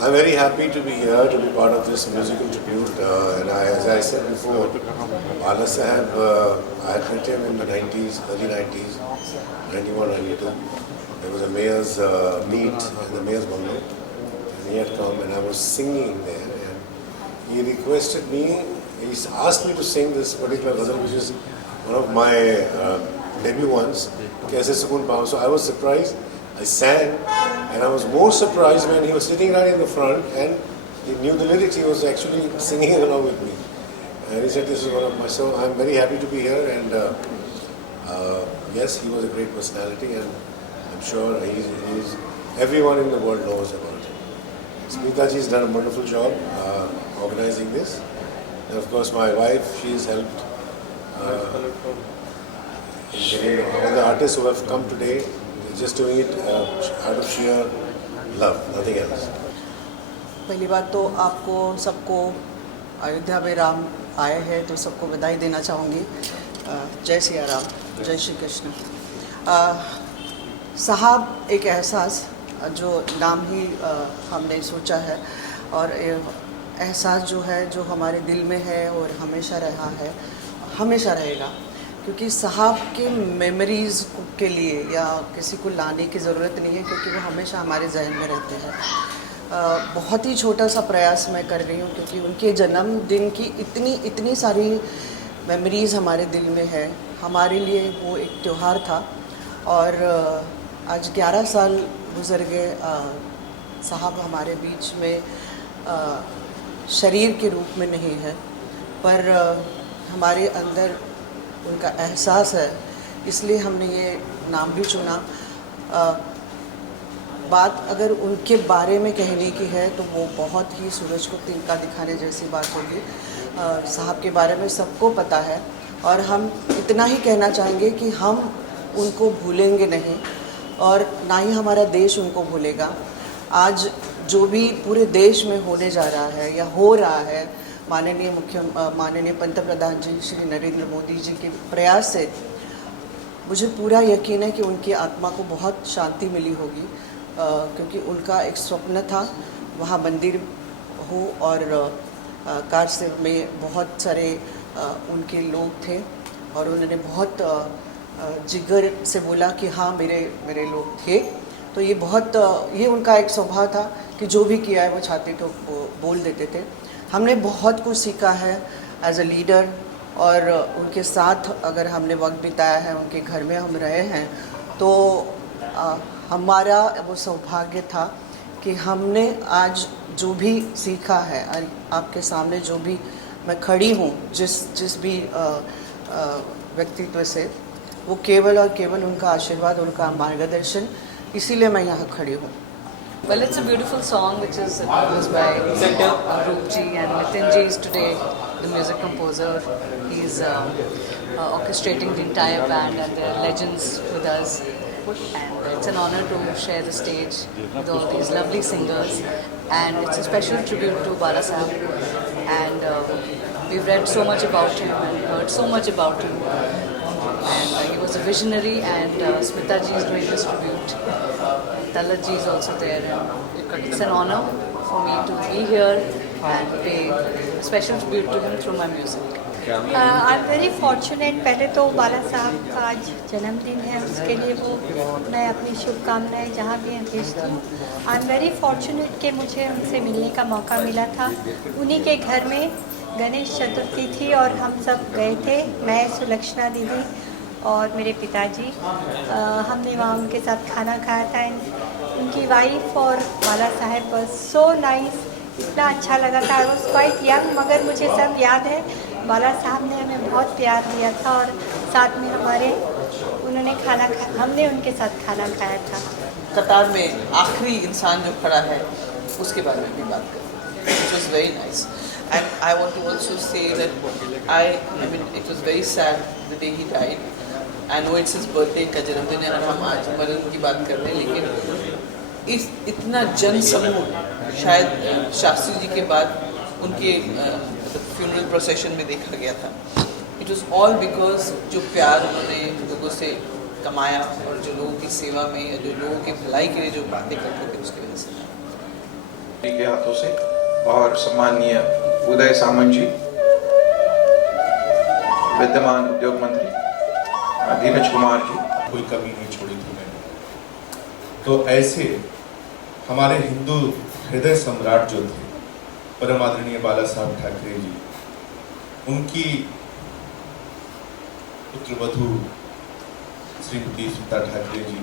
I'm very happy to be here to be part of this musical tribute. And as I said before, Bala Saheb, I had met him in the 90s, early 90s, 91, 92. There was a mayor's meet in the mayor's bungalow, and he had come, and I was singing there. And he requested me, he asked me to sing this particular ghazal, which is one of my debut ones, Kaise Sukoon Pao. So I was surprised. I sang, and I was more surprised when he was sitting right in the front and he knew the lyrics. He was actually singing along with me. And he said, this is one of my, so I'm very happy to be here. And yes, he was a great personality, and I'm sure everyone in the world knows about him. Smita ji has done a wonderful job organizing this. And of course, my wife, she's helped in getting all the artists who have come today. Just doing it out of sheer love, nothing else. पहली बात तो आपको सबको अयोध्या में राम आए हैं तो सबको बधाई देना चाहूँगी। जय सिया राम, जय श्री कृष्ण। साहब एक एहसास जो नाम ही हमने सोचा है, और एहसास जो है जो हमारे दिल में है और हमेशा रहा है, हमेशा रहेगा। क्योंकि साहब के मेमोरीज़ के लिए या किसी को लाने की ज़रूरत नहीं है, क्योंकि वो हमेशा हमारे जहन में रहते हैं। बहुत ही छोटा सा प्रयास मैं कर रही हूँ, क्योंकि उनके जन्मदिन की इतनी सारी मेमोरीज़ हमारे दिल में है। हमारे लिए वो एक त्यौहार था, और आज 11 साल गुजर गए। साहब हमारे बीच में शरीर के रूप में नहीं है, पर हमारे अंदर उनका एहसास है, इसलिए हमने ये नाम भी चुना। बात अगर उनके बारे में कहने की है तो वो बहुत ही सूरज को तिनका दिखाने जैसी बात होगी। साहब के बारे में सबको पता है, और हम इतना ही कहना चाहेंगे कि हम उनको भूलेंगे नहीं, और ना ही हमारा देश उनको भूलेगा। आज जो भी पूरे देश में होने जा रहा है या हो रहा है, माननीय पंतप्रधान जी श्री नरेंद्र मोदी जी के प्रयास से मुझे पूरा यकीन है कि उनकी आत्मा को बहुत शांति मिली होगी, क्योंकि उनका एक स्वप्न था वहाँ मंदिर हो, और काश में बहुत सारे उनके लोग थे, और उन्होंने बहुत जिगर से बोला कि हाँ मेरे लोग थे। तो ये उनका एक स्वभाव था कि जो भी किया है वो छाती ठोक बोल देते थे। हमने बहुत कुछ सीखा है एज अ लीडर, और उनके साथ अगर हमने वक्त बिताया है, उनके घर में हम रहे हैं, तो हमारा वो सौभाग्य था कि हमने आज जो भी सीखा है, आपके सामने जो भी मैं खड़ी हूँ जिस भी व्यक्तित्व से, वो केवल और केवल उनका आशीर्वाद, उनका मार्गदर्शन, इसीलिए मैं यहाँ खड़ी हूँ। Well, it's a beautiful song which is composed by Arup ji, and Nitin ji is today the music composer. He's orchestrating the entire band, and they're legends with us. And it's an honor to share the stage with all these lovely singers. And it's a special tribute to Bala Saheb. And we've read so much about him and heard so much about him. And he was a visionary, and Smita ji is doing this tribute. Talat ji is also there, and it's an honor for me to be here and pay a special tribute to him through my music. I'm very fortunate। पहले तो बाला साहब का आज जन्मदिन है, उसके लिए मैं अपनी शुभकामनाएं जहाँ भी भेजती हूँ। आई एम वेरी फॉर्चुनेट कि मुझे उनसे मिलने का मौका मिला था। उन्हीं के घर में गणेश चतुर्थी थी और हम सब गए थे, मैं, सुलक्षणा दीदी और मेरे पिताजी। हमने वहाँ उनके साथ खाना खाया था। उनकी वाइफ और बाला साहब वाज सो नाइस, इतना अच्छा लगा था। आई वॉज क्वाइट यंग, मगर मुझे सब याद है। बाला साहब ने हमें बहुत प्यार दिया था, और साथ में हमने उनके साथ खाना खाया था। कतार में आखिरी इंसान जो खड़ा है उसके बारे में भी बात करें। It was very nice, and I want to also say that I mean it was very sad the day he died. I know it's his birthday, का जन्मदिन है, हम आज मरण की बात कर रहे हैं, लेकिन इस इतना जन समूह शायद शास्त्री जी के बाद उनके फ्यूनरल प्रोसेशन में देखा गया था। इट वाज ऑल बिकॉज जो प्यार उन्होंने लोगों से कमाया और जो लोगों की सेवा में या जो लोगों की भलाई के लिए जो बातें करते थे उसकी वजह से। के हाथों से, और सम्माननीय उदय सामंत जी, विद्यमान उद्योग मंत्री धीरज कुमार जी, कोई कमी नहीं छोड़ी थी मैंने। तो ऐसे हमारे हिंदू हृदय सम्राट जो थे परम आदरणीय बाला साहब ठाकरे जी, उनकी पुत्रवधू श्रीमती सीता ठाकरे जी,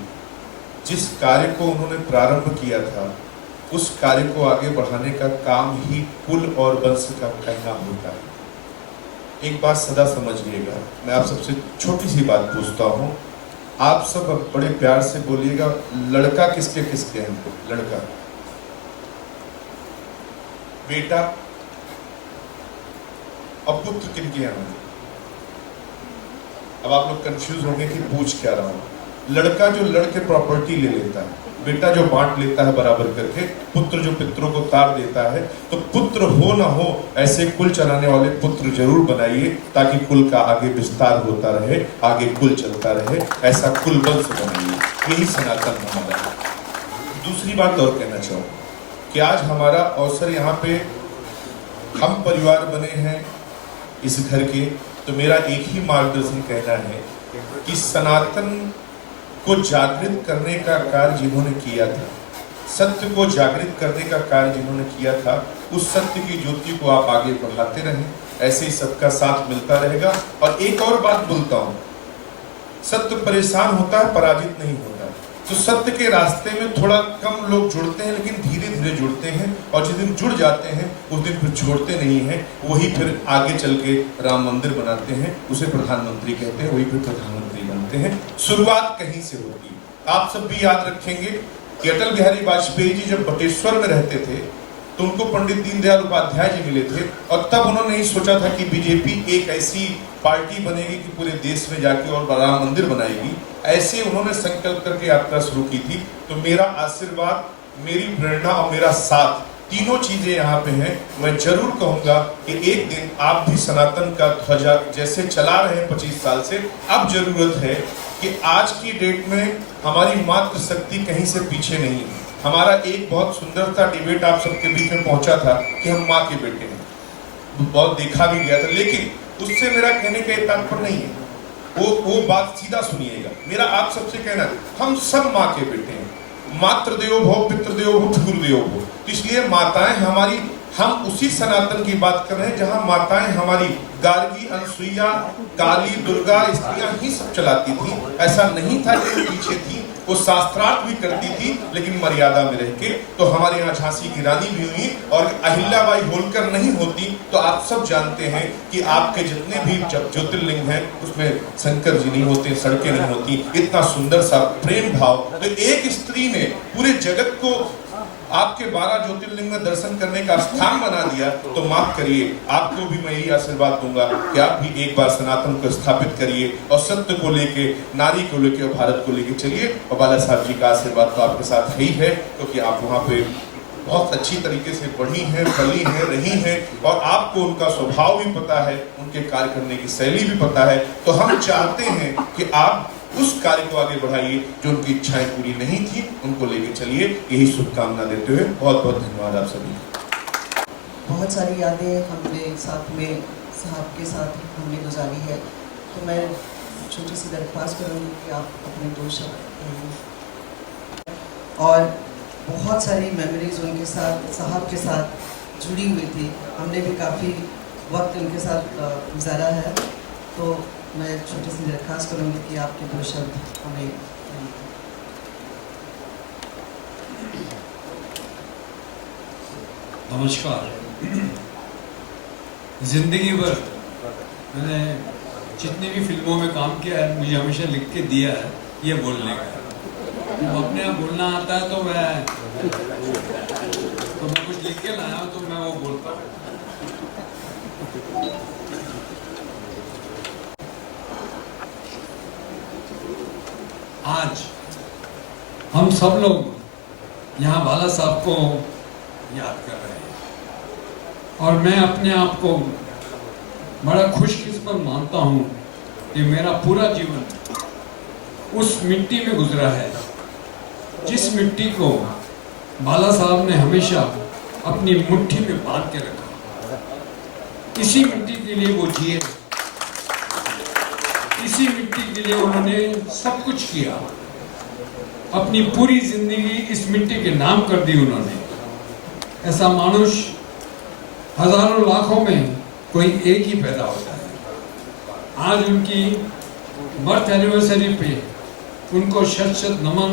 जिस कार्य को उन्होंने प्रारंभ किया था उस कार्य को आगे बढ़ाने का काम ही कुल और वंश का कहना होता है। एक बात सदा समझिएगा, मैं आप सबसे छोटी सी बात पूछता हूँ, आप सब बड़े प्यार से बोलिएगा, लड़का किसके किसके हैं? लड़का, बेटा और पुत्र किनके हैं? अब आप लोग कंफ्यूज होंगे कि पूछ क्या रहा हूं। लड़का जो लड़के प्रॉपर्टी ले लेता है, बेटा जो बांट लेता है बराबर करके, पुत्र जो पितरों को तार देता है। तो पुत्र हो ना हो, ऐसे कुल चलाने वाले पुत्र जरूर बनाइए, ताकि कुल का आगे विस्तार होता रहे, आगे कुल चलता रहे, ऐसा कुल वंश बनाइए। यही सनातन हमारा है। दूसरी बात और कहना चाहूँ कि आज हमारा अवसर यहाँ पे, हम परिवार बने हैं इस घर के, तो मेरा एक ही मार्गदर्शन कहना है कि सनातन को जागृत करने का कार्य जिन्होंने किया था, सत्य को जागृत करने का कार्य जिन्होंने किया था, उस सत्य की ज्योति को आप आगे बढ़ाते रहें, ऐसे ही सबका साथ मिलता रहेगा। और एक और बात बोलता हूं, सत्य परेशान होता है, पराजित नहीं होता। तो सत्य के रास्ते में थोड़ा कम लोग जुड़ते हैं, लेकिन धीरे धीरे जुड़ते हैं, और जिस दिन जुड़ जाते हैं उस दिन फिर छोड़ते नहीं हैं। वही फिर आगे चल के राम मंदिर बनाते हैं, उसे प्रधानमंत्री कहते हैं, वही फिर प्रधानमंत्री बनते हैं। शुरुआत कहीं से होती है। आप सब भी याद रखेंगे कि अटल बिहारी वाजपेयी जी जब बटेश्वर में रहते थे तो उनको पंडित दीनदयाल उपाध्याय जी मिले थे, और तब उन्होंने ही सोचा था कि बीजेपी एक ऐसी पार्टी बनेगी कि पूरे देश में जाके और राम मंदिर बनाएगी। ऐसे उन्होंने संकल्प करके यात्रा शुरू की थी। तो मेरा आशीर्वाद, मेरी प्रेरणा और मेरा साथ, तीनों चीजें यहाँ पे हैं। मैं जरूर कहूंगा कि एक दिन आप भी सनातन का ध्वजा जैसे चला रहे हैं 25 साल से, अब जरूरत है कि आज की डेट में हमारी मातृ शक्ति कहीं से पीछे नहीं है। हमारा एक बहुत सुंदर सा डिबेट आप सबके बीच में पहुंचा था कि हम माँ के बेटे हैं, बहुत देखा भी गया था, लेकिन उससे मेरा कहने का तात्पर्य नहीं है। वो बात सीधा सुनिएगा, मेरा आप सबसे कहना है, हम सब माँ के बेटे हैं। मातृदेवो भव, पितृदेवो भव, गुरुदेवो भव। तो इसलिए माताएं हमारी, हम उसी सनातन की बात कर रहे हैं जहां माताएं हमारी गार्गी, अनसुईया, काली, दुर्गा स्त्रियां ही सब चलाती थी। ऐसा नहीं था कि वो पीछे थी, वो शास्त्रार्थ भी करती थी, लेकिन मर्यादा में रह के। तो हमारे यहाँ झांसी की रानी भी हुई, और अहिल्याबाई होलकर नहीं होती तो आप सब जानते हैं कि आपके जितने भी ज्योतिर्लिंग हैं उसमें शंकर जी नहीं होते, सड़कें नहीं होती। इतना सुंदर सा प्रेम भाव, तो एक स्त्री ने पूरे जगत को आपके 12 ज्योतिर्लिंग में दर्शन करने का स्थान बना दिया। तो माफ करिए, आपको भी मैं यही आशीर्वाद दूंगा कि आप भी एक बार सनातन को स्थापित करिए, और सत्य को लेके, नारी को लेके और भारत को लेके चलिए। और बाला साहब जी का आशीर्वाद तो आपके साथ ही है, क्योंकि आप वहाँ पे बहुत अच्छी तरीके से पढ़ी हैं, पली हैं, रही हैं, और आपको उनका स्वभाव भी पता है, उनके कार्य करने की शैली भी पता है। तो हम चाहते हैं कि आप उस कार्य को आगे बढ़ाइए, जो उनकी इच्छाएं पूरी नहीं थी उनको लेके चलिए। यही शुभकामना देते हुए बहुत बहुत धन्यवाद आप सभी का। बहुत सारी यादें हमने साथ में साहब के साथ हमने गुजारी है, तो मैं छोटी सी दरख्वास्त करूँगी कि आप अपने 2 शब्द कहिए। और बहुत सारी मेमोरीज उनके साथ, साहब के साथ जुड़ी हुई थी, हमने भी काफ़ी वक्त उनके साथ गुजारा है। तो मैं छोटी सी दरख्वास्त करूँगी कि आपके 2 शब्द हमें। नमस्कार। जिंदगी भर मैंने जितनी भी फिल्मों में काम किया है, मुझे हमेशा लिख के दिया है ये बोलने का। तो अपने आप बोलना आता है तो मैं कुछ लिख के लाया हूँ, तो मैं वो बोलता हूँ। आज हम सब लोग यहाँ बाला साहब को याद कर रहे हैं, और मैं अपने आप को बड़ा खुशकिस्मत मानता हूँ कि मेरा पूरा जीवन उस मिट्टी में गुजरा है जिस मिट्टी को बाला साहब ने हमेशा अपनी मुट्ठी में बांध के रखा। इसी मिट्टी के लिए वो जिए, इसी मिट्टी के लिए उन्होंने सब कुछ किया। अपनी पूरी जिंदगी इस मिट्टी के नाम कर दी उन्होंने। ऐसा मानुष हजारों लाखों में कोई एक ही पैदा होता है। आज उनकी बर्थ एनिवर्सरी पे उनको शत शत नमन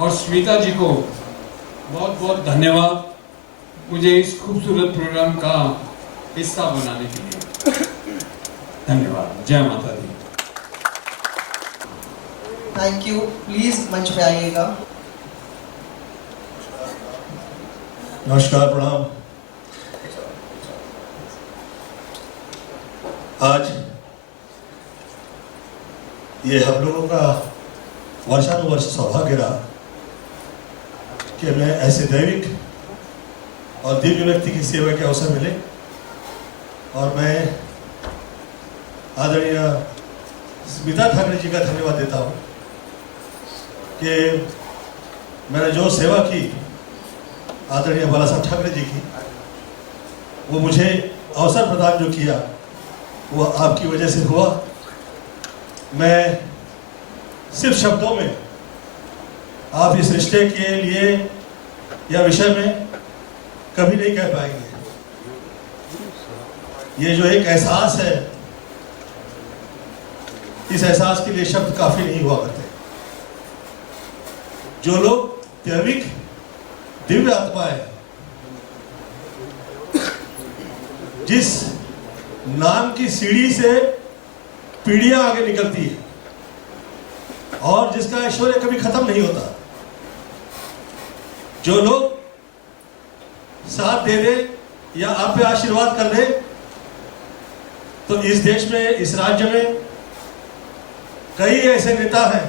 और स्मिता जी को बहुत बहुत धन्यवाद मुझे इस खूबसूरत प्रोग्राम का हिस्सा बनाने के लिए। धन्यवाद। जय माता दी। Thank you. प्लीज़ मंच पे आइएगा। नमस्कार, प्रणाम। आज ये हम लोगों का वर्षानुवर्ष सौभाग्य रहा कि हमें ऐसे दैविक और दिव्य व्यक्ति की सेवा के अवसर मिले, और मैं आदरणीय स्मिता ठाकरे जी का धन्यवाद देता हूँ कि मैंने जो सेवा की आदरणीय बाला साहब ठाकरे जी की, वो मुझे अवसर प्रदान जो किया वो आपकी वजह से हुआ। मैं सिर्फ शब्दों में आप इस रिश्ते के लिए या विषय में कभी नहीं कह पाएंगे। ये जो एक एहसास है, इस एहसास के लिए शब्द काफी नहीं हुआ करते। जो लोग दैविक दिव्य आत्माएं, जिस नाम की सीढ़ी से पीढ़ियां आगे निकलती है और जिसका ऐश्वर्य कभी खत्म नहीं होता, जो लोग साथ दे दे या आप पे आशीर्वाद कर दे, तो इस देश में, इस राज्य में कई ऐसे नेता हैं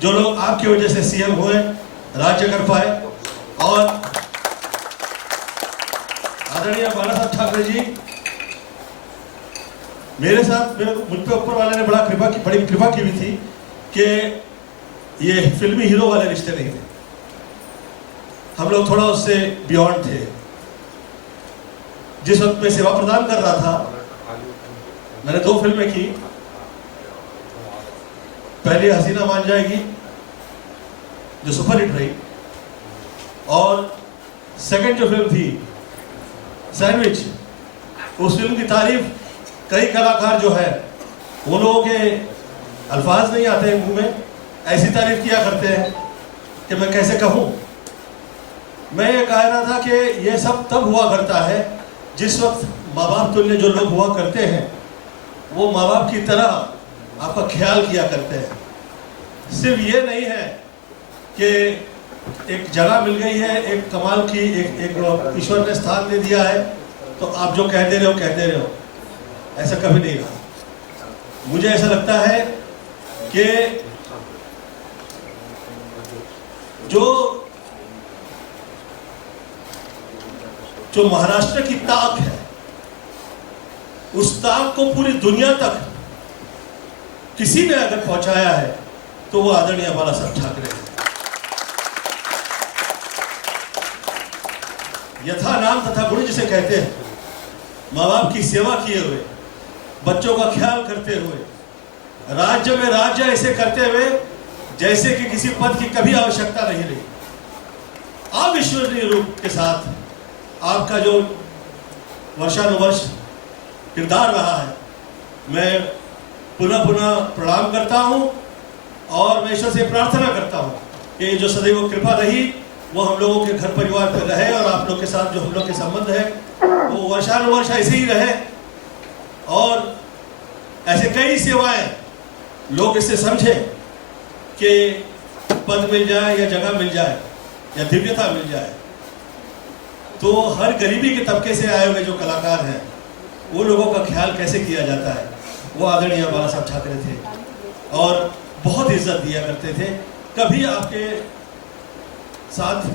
जो लोग आपकी वजह से सीएम हुए, राज्य कर पाए। और आदरणीय बाला साहब ठाकरे जी मेरे साथ, मुझ पे ऊपर वाले ने बड़ी कृपा की हुई थी कि ये फिल्मी हीरो वाले रिश्ते नहीं थे। हम लोग थोड़ा उससे बियॉन्ड थे। जिस वक्त मैं सेवा प्रदान कर रहा था, मैंने 2 फिल्में की। पहली हसीना मान जाएगी जो सुपरहिट रही, और सेकंड जो फिल्म थी सैंडविच, उस फिल्म की तारीफ कई कलाकार जो है, वो लोगों के अल्फाज नहीं आते हैं मुंह में, ऐसी तारीफ किया करते हैं कि मैं कैसे कहूँ। मैं ये कह रहा था कि ये सब तब हुआ करता है जिस वक्त माँ बाप तुल्य जो लोग हुआ करते हैं, वो माँ बाप की तरह आपका ख्याल किया करते हैं। सिर्फ ये नहीं है कि एक जगह मिल गई है, एक कमाल की, एक ईश्वर ने स्थान दे दिया है, तो आप जो कहते रहे हो, ऐसा कभी नहीं रहा। मुझे ऐसा लगता है कि जो महाराष्ट्र की ताक है, उस ताक को पूरी दुनिया तक किसी ने अगर पहुंचाया है तो वो आदरणीय बाला साहब ठाकरे हैं। यथा नाम तथा गुण जिसे कहते हैं, माँ बाप की सेवा किए हुए, बच्चों का ख्याल करते हुए, राज्य में राज्य ऐसे करते हुए जैसे कि किसी पद की कभी आवश्यकता नहीं रही। अविश्वसनीय रूप के साथ आपका जो वर्षानुवर्ष किरदार रहा है, मैं पुनः प्रणाम करता हूँ और मैं ईश्वर से प्रार्थना करता हूँ कि जो सदैव कृपा रही वो हम लोगों के घर परिवार पर रहे, और आप लोग के साथ जो हम लोग के संबंध है वो वर्षानुवर्ष ऐसे ही रहे, और ऐसे कई सेवाएं लोग इससे समझे कि पद मिल जाए या जगह मिल जाए या दिव्यता मिल जाए, तो हर गरीबी के तबके से आए हुए जो कलाकार हैं, वो लोगों का ख्याल कैसे किया जाता है, वो आदरणीय बाला साहब ठाकरे थे और बहुत इज्जत दिया करते थे। कभी आपके साथ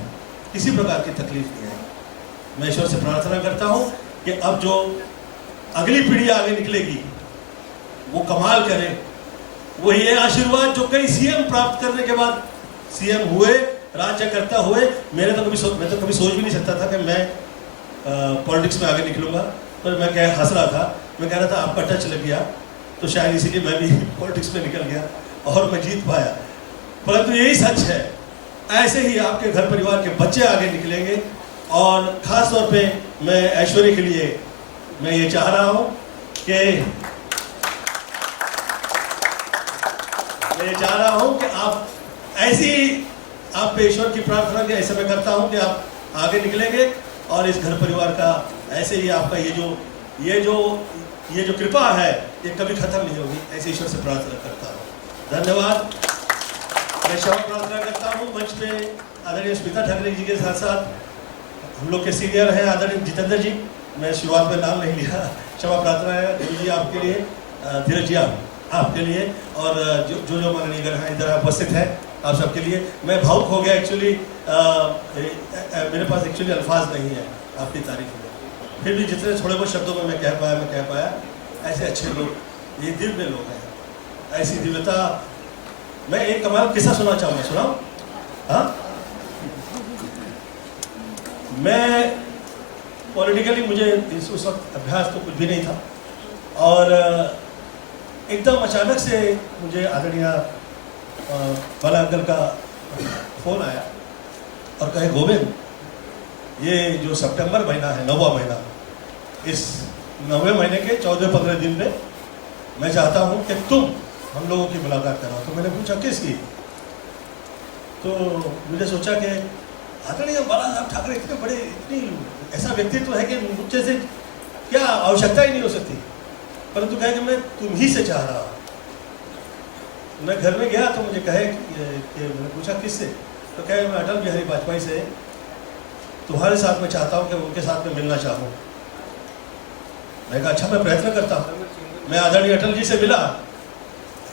किसी प्रकार की तकलीफ नहीं आई। मैं ईश्वर से प्रार्थना करता हूँ कि अब जो अगली पीढ़ी आगे निकलेगी वो कमाल करे, वो ये आशीर्वाद जो कई सीएम प्राप्त करने के बाद सीएम हुए राज्य करता हुए मैं तो कभी सोच भी नहीं सकता था कि मैं पॉलिटिक्स में आगे निकलूंगा। पर मैं क्या हंस रहा था, मैं कह रहा था आपका टच लग गया तो शायद इसीलिए मैं भी पॉलिटिक्स में निकल गया और मैं जीत पाया। परंतु यही सच है, ऐसे ही आपके घर परिवार के बच्चे आगे निकलेंगे। और ख़ास तौर पे मैं ऐश्वर्य के लिए मैं ये चाह रहा हूँ कि आप ऐसी आप पे ईश्वर की प्रार्थना की ऐसे मैं करता हूँ कि आप आगे निकलेंगे और इस घर परिवार का ऐसे ही आपका ये जो कृपा है ये कभी खत्म नहीं होगी, ऐसे ईश्वर से प्रार्थना करता हूँ। धन्यवाद। मैं क्षमा प्रार्थना करता हूँ मंच पे आदरणीय स्मिता ठाकरे जी के साथ साथ हम लोग के सीनियर हैं आदरणीय जितेंद्र जी। मैं शुरुआत में नाम नहीं लिया, क्षमा प्रार्थना है गुरु जी आपके लिए, धीरज जी आपके लिए, और जो माननीय गण हैं इधर उपस्थित हैं आप सबके लिए। मैं भावुक हो गया एक्चुअली, मेरे पास एक्चुअली अल्फाज नहीं है आपकी तारीफ में, फिर भी जितने थोड़े बहुत शब्दों में मैं कह पाया। ऐसे अच्छे लोग, ये दिव्य लोग हैं, ऐसी दिव्यता। मैं एक कमाल किस्सा सुना चाहूँगा, सुनाऊँ? हाँ, मैं पॉलिटिकली मुझे उस वक्त अभ्यास तो कुछ भी नहीं था, और एकदम अचानक से मुझे आदरणीय बाला अंकल का फ़ोन आया और कहे गोविंद, ये जो सितंबर महीना है 9वां महीना, इस 9वें महीने के 14-15 दिन में मैं चाहता हूँ कि तुम हम लोगों की मुलाकात कराओ। तो मैंने पूछा किसकी? तो मुझे सोचा कि आदरणीय बाला साहब ठाकरे इतने बड़े, इतनी ऐसा व्यक्तित्व है कि मुझे से क्या आवश्यकता ही नहीं हो सकती, परंतु कहे कि मैं तुम ही से चाह रहा हूँ। मैं घर में गया तो मुझे कहे कि मैंने पूछा किससे? तो कहे मैं अटल बिहारी वाजपेयी से तुम्हारे साथ में चाहता हूँ कि उनके साथ में मिलना चाहूँ। मैं कहा अच्छा, मैं प्रयत्न करता हूँ। मैं आदरणीय अटल जी से मिला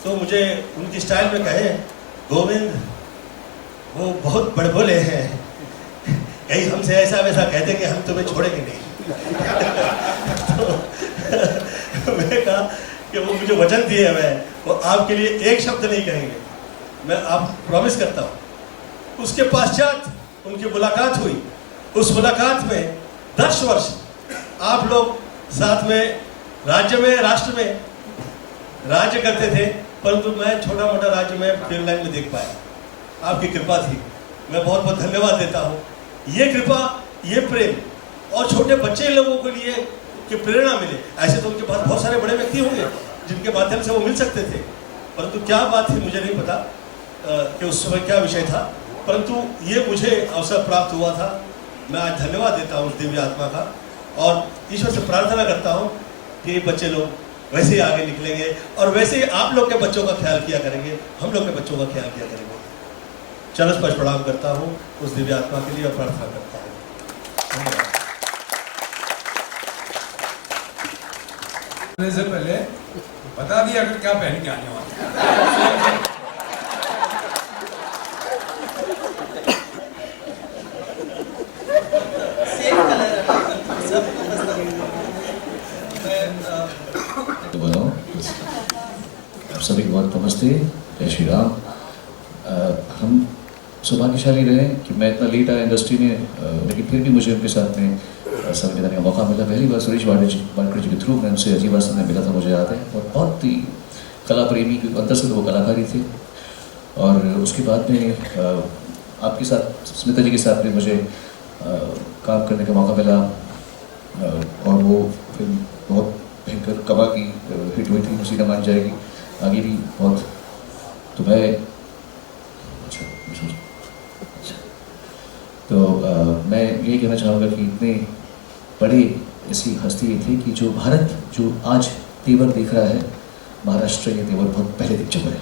तो मुझे उनकी स्टाइल में कहे गोविंद वो बहुत बड़बोले हैं, कहीं हमसे ऐसा वैसा कहते कि हम तुम्हें छोड़ेंगे नहीं। तो मैंने कहा कि वो मुझे वचन दिए हैं, वो आपके लिए एक शब्द नहीं कहेंगे, मैं आप प्रॉमिस करता हूँ। उसके पश्चात उनकी मुलाकात हुई। उस मुलाकात में 10 वर्ष आप लोग साथ में राज्य में, राष्ट्र में राज्य करते थे, परंतु मैं छोटा मोटा राज्य में फिनलैंड में देख पाया। आपकी कृपा थी, मैं बहुत बहुत धन्यवाद देता हूँ। ये कृपा, ये प्रेम और छोटे बच्चे लोगों के लिए कि प्रेरणा मिले। ऐसे तो उनके पास बहुत सारे बड़े व्यक्ति होंगे जिनके माध्यम से वो मिल सकते थे, परंतु क्या बात थी मुझे नहीं पता कि उस समय क्या विषय था, परंतु ये मुझे अवसर प्राप्त हुआ था। मैं आज धन्यवाद देता हूँ उस दिव्य आत्मा का, और ईश्वर से प्रार्थना करता हूँ कि ये बच्चे लोग वैसे ही आगे निकलेंगे और वैसे ही आप लोग के बच्चों का ख्याल किया करेंगे, हम लोग के बच्चों का ख्याल किया करेंगे। चरण स्पर्श प्रणाम करता हूँ उस दिव्य आत्मा के लिए और प्रार्थना करता हूँ। धन्यवाद। से पहले बता दिया कि क्या पहन के आने वाले। आप सभी को बहुत नमस्ते, जय श्री राम। हम सौभाग्यशाली रहे कि मैं इतना लेट आया इंडस्ट्री में, लेकिन फिर भी मुझे उनके साथ में समय देने का मौका मिला। पहली बार सुरेश वाडकर जी के थ्रू मैं उनसे अजीब समय मिला था, मुझे याद है, और बहुत ही कला प्रेमी के अंदर से वो कलाकारी थे। और उसके बाद में आपके साथ, स्मिता जी के साथ भी मुझे काम करने का मौका मिला, और वो फिल्म बहुत भयंकर कमा की हिट हुई थी, मुसीना मान जाएगी, आगे भी बहुत। तो मैं मैं ये कहना चाहूँगा कि इतने बड़े ऐसी हस्ती थी कि जो भारत जो आज तेवर देख रहा है, महाराष्ट्र ये तेवर बहुत पहले दिख चुका है।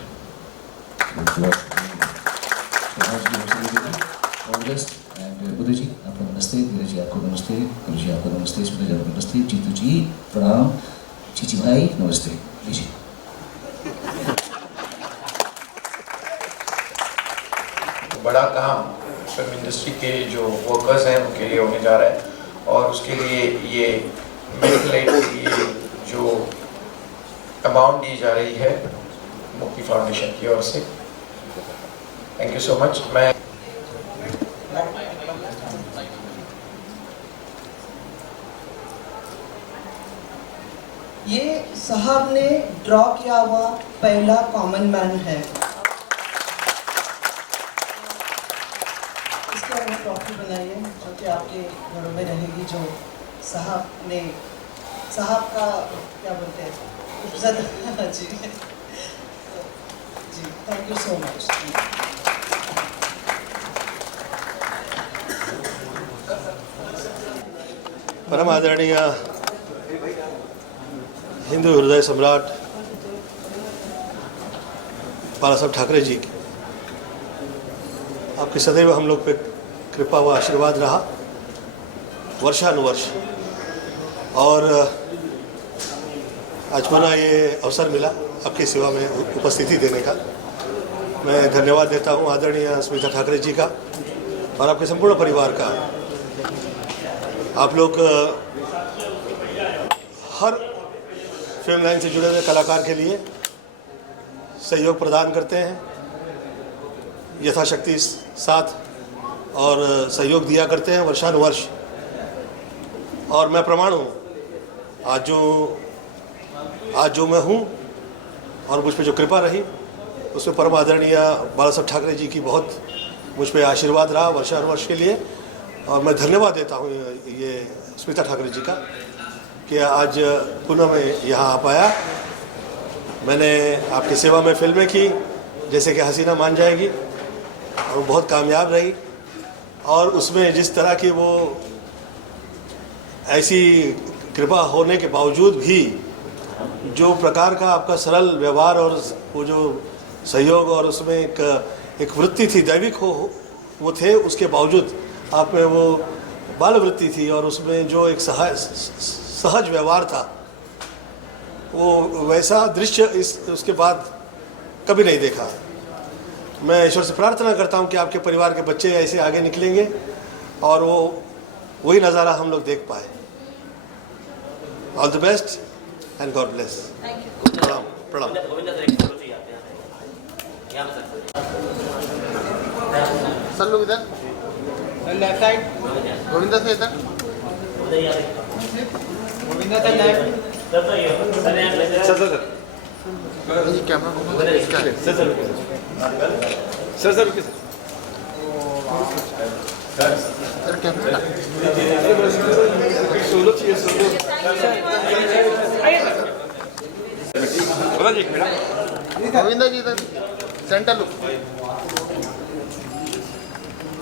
बुद्ध जी आपको नमस्ते, धीरज जी आपको नमस्ते, गुरु जी आपको नमस्ते, स्मिता जी आपको नमस्ते, जीतू जी प्रणाम, चीची भाई नमस्ते जी। बड़ा काम फिल्म इंडस्ट्री के जो वर्कर्स हैं उनके लिए होने जा रहा है, और उसके लिए ये मेडिकल एड के लिए जो अमाउंट दी जा रही है मुक्ति फाउंडेशन की ओर से, थैंक यू सो मच। मैं ये साहब ने ड्रॉ किया हुआ पहला कॉमन मैन है। इसके बारे में ट्रॉफी बनाइए जो कि आपके घरों में रहेगी, जो साहब का क्या बोलते हैं जी जी, थैंक यू सो मच। परम आदरणीय हिंदू हृदय सम्राट बाला साहब ठाकरे जी, आपकी सदैव हम लोग पे कृपा व आशीर्वाद रहा वर्षानुवर्ष, और आज पुनः ये अवसर मिला आपकी सेवा में उपस्थिति देने का। मैं धन्यवाद देता हूँ आदरणीय स्मिता ठाकरे जी का और आपके संपूर्ण परिवार का। आप लोग हर फिल्म लाइन से जुड़े हुए कलाकार के लिए सहयोग प्रदान करते हैं, यथाशक्ति साथ और सहयोग दिया करते हैं वर्षानुवर्ष। और मैं प्रमाण हूँ, आज जो मैं हूँ और मुझ पर जो कृपा रही उसमें परम आदरणीय बाला साहब ठाकरे जी की बहुत मुझ पर आशीर्वाद रहा वर्षानुवर्ष के लिए। और मैं धन्यवाद देता हूँ ये स्मिता ठाकरे जी का कि आज पुनः मैं यहाँ आ पाया। मैंने आपकी सेवा में फिल्में की, जैसे कि हसीना मान जाएगी, और बहुत कामयाब रही। और उसमें जिस तरह की वो ऐसी कृपा होने के बावजूद भी जो प्रकार का आपका सरल व्यवहार और वो जो सहयोग और उसमें एक वृत्ति थी, दैविक हो वो थे, उसके बावजूद आप में वो बाल वृत्ति थी और उसमें जो एक सहज व्यवहार था, वो वैसा दृश्य उसके बाद कभी नहीं देखा। मैं ईश्वर से प्रार्थना करता हूँ कि आपके परिवार के बच्चे ऐसे आगे निकलेंगे और वही नज़ारा हम लोग देख पाए। All the best and God bless. प्रणाम प्रणाम। सर लोग इधर, गोविंदा से इधर, गोविंदा से ये कैमरा सर कैमरा गोविंदा जी इधर सेंटर लुक।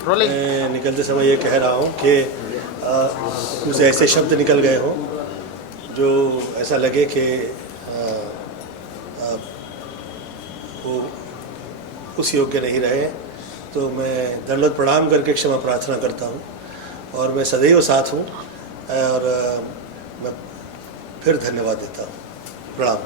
मैं निकलते समय ये कह रहा हूँ कि कुछ ऐसे शब्द निकल गए हों जो ऐसा लगे कि वो उस योग्य नहीं रहे, तो मैं दंडवत प्रणाम करके क्षमा प्रार्थना करता हूँ। और मैं सदैव साथ हूँ और मैं फिर धन्यवाद देता हूँ। प्रणाम।